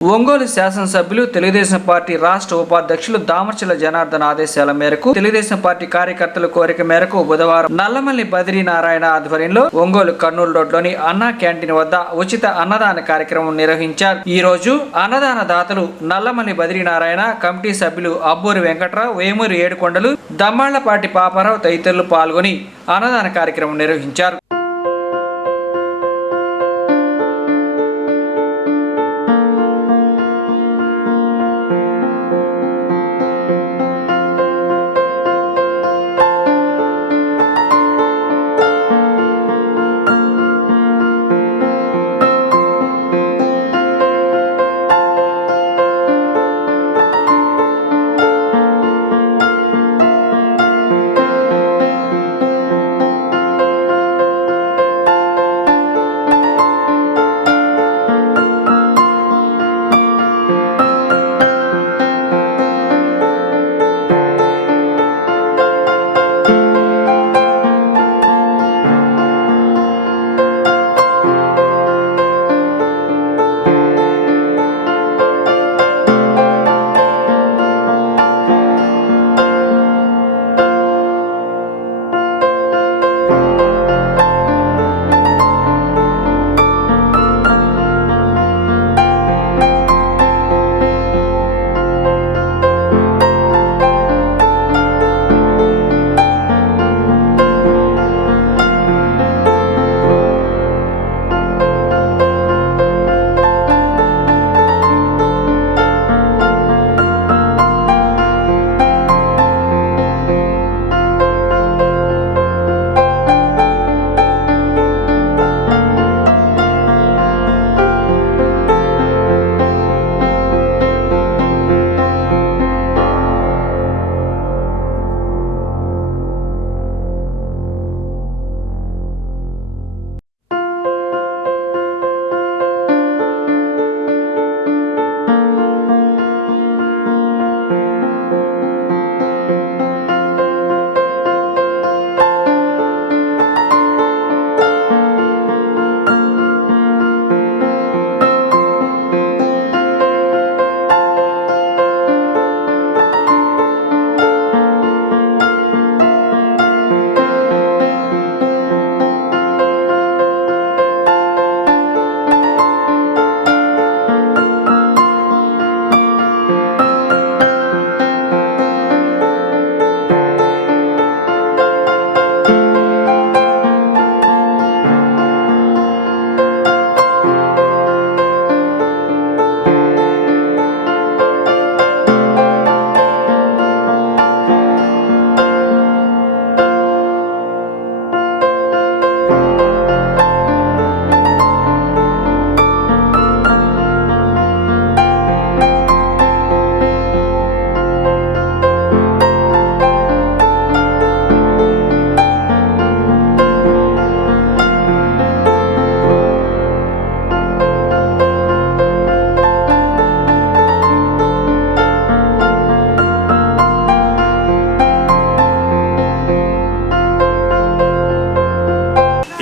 ఒంగోలు శాసనసభ్యులు తెలుగుదేశం పార్టీ రాష్ట్ర ఉపాధ్యక్షులు దామర్చల జనార్దన్ ఆదేశాల మేరకు తెలుగుదేశం పార్టీ కార్యకర్తల కోరిక మేరకు బుధవారం నల్లమల్లి బద్రీనారాయణ ఆధ్వర్యంలో ఒంగోలు కర్నూలు రోడ్లోని అన్నా క్యాంటీన్ వద్ద ఉచిత అన్నదాన కార్యక్రమం నిర్వహించారు. ఈ రోజు అన్నదాన దాతలు నల్లమల్లి బద్రీనారాయణ కమిటీ సభ్యులు అబ్బూరి వెంకట్రావు, వేమూరి ఏడుకొండలు, దమ్మాళ్లపాటి పాపారావు తదితరులు పాల్గొని అన్నదాన కార్యక్రమం నిర్వహించారు.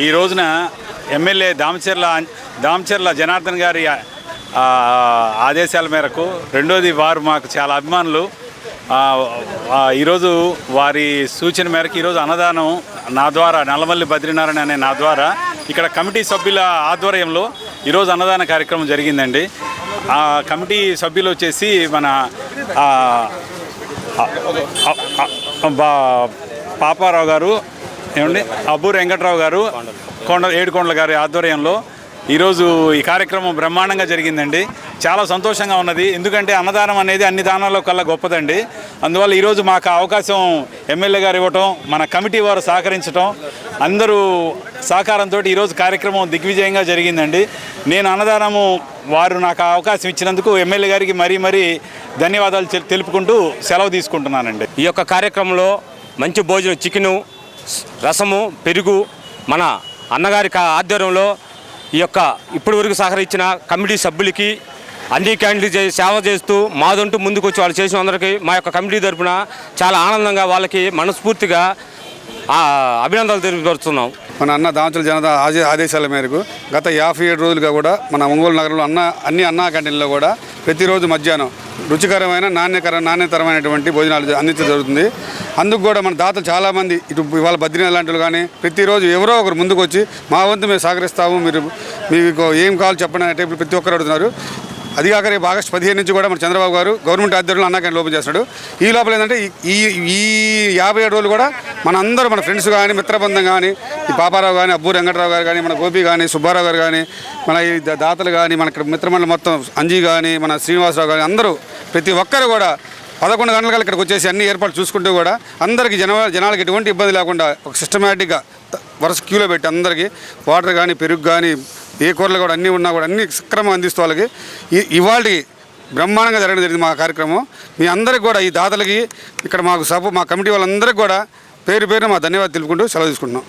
ఈ రోజున ఎమ్మెల్యే దామచర్ల జనార్దన్ గారి ఆదేశాల మేరకు, రెండోది వారు మాకు చాలా అభిమానులు, ఈరోజు వారి సూచన మేరకు ఈరోజు అన్నదానం నా ద్వారా, నల్లమల్లి బద్రీనారాయణ అనే నా ద్వారా ఇక్కడ కమిటీ సభ్యుల ఆధ్వర్యంలో ఈరోజు అన్నదాన కార్యక్రమం జరిగిందండి. ఆ కమిటీ సభ్యులు వచ్చేసి మన పాపారావు గారు, ఏమండి అబ్బూరి వెంకట్రావు గారు, ఏడుకొండల గారి ఆధ్వర్యంలో ఈరోజు ఈ కార్యక్రమం బ్రహ్మాండంగా జరిగిందండి. చాలా సంతోషంగా ఉన్నది. ఎందుకంటే అన్నదానం అనేది అన్ని దానాల్లో కల్లా గొప్పదండి. అందువల్ల ఈరోజు మాకు అవకాశం ఎమ్మెల్యే గారు ఇవ్వటం, మన కమిటీ వారు సహకరించడం, అందరూ సహకారంతో ఈరోజు కార్యక్రమం దిగ్విజయంగా జరిగిందండి. నేను అన్నదానము వారు నాకు అవకాశం ఇచ్చినందుకు ఎమ్మెల్యే గారికి మరీ ధన్యవాదాలు తెలుపుకుంటూ సెలవు తీసుకుంటున్నానండి. ఈ యొక్క కార్యక్రమంలో మంచి భోజనం, చికెను, రసము, పెరుగు మన అన్నగారి ఆధ్వర్యంలో ఈ యొక్క ఇప్పటి వరకు సహకరించిన కమిటీ సభ్యులకి, అన్ని క్యాండిడేట్ సేవ చేస్తూ మాదంటూ ముందుకు వచ్చి వాళ్ళు చేసిన అందరికీ మా యొక్క కమిటీ తరఫున చాలా ఆనందంగా వాళ్ళకి మనస్ఫూర్తిగా అభినందనలు తెలియపరుస్తున్నాం. మన అన్న దామచల జనతా ఆదేశాల మేరకు గత 57 రోజులుగా కూడా మన ఒంగోలు నగరంలో అన్ని అన్నా క్యాంటీన్లో కూడా ప్రతిరోజు మధ్యాహ్నం రుచికరమైన నాణ్యతరమైనటువంటి భోజనాలు అందించడం జరుగుతుంది. అందుకు కూడా మన దాతలు చాలామంది ఇటు ఇవాళ బద్రీనాథ్ లాంటి కానీ ప్రతిరోజు ఎవరో ఒకరు ముందుకు వచ్చి మా వంతు మేము సహకరిస్తాము, మీకు ఏం కావాలో చెప్పండి అనే టైపులు ప్రతి ఒక్కరు అడుగుతున్నారు. అది కాక రేపు ఆగస్టు 15 నుంచి కూడా మన చంద్రబాబు గారు గవర్నమెంట్ ఆధ్వర్యంలో అన్నా క్యాంటీన్ ఓపెన్ చేస్తాడు. ఈ లోపల ఏంటంటే ఈ 57 రోజులు కూడా మన ఫ్రెండ్స్ కానీ మిత్రబంధం కానీ ఈ పాపారావు కానీ అబ్బూరు వెంకటరావు గారు కానీ మన గోపి కానీ సుబ్బారావు గారు కానీ మన ఈ దాతలు కానీ మన ఇక్కడ మిత్రమండలి మొత్తం అంజీ కానీ మన శ్రీనివాసరావు కానీ అందరూ ప్రతి ఒక్కరు కూడా 11 గంటల కల్లా ఇక్కడికి వచ్చేసి అన్ని ఏర్పాట్లు చూసుకుంటూ కూడా అందరికీ జనాలకు ఎటువంటి ఇబ్బంది లేకుండా ఒక సిస్టమేటిక్గా వరుస క్యూలో పెట్టి అందరికీ వాటర్ కానీ పెరుగు కానీ ఏ కూరలు కూడా అన్నీ ఉన్నా కూడా అన్ని సక్రమంగా అందిస్తూ వాళ్ళకి ఇవాళ బ్రహ్మాండంగా జరగడం జరిగింది మా కార్యక్రమం. మీ అందరికి కూడా ఈ దాతలకి ఇక్కడ మా కమిటీ వాళ్ళందరికీ కూడా పేరు మా ధన్యవాదాలు తెలుపుకుంటూ సెలవు తీసుకుంటున్నాం.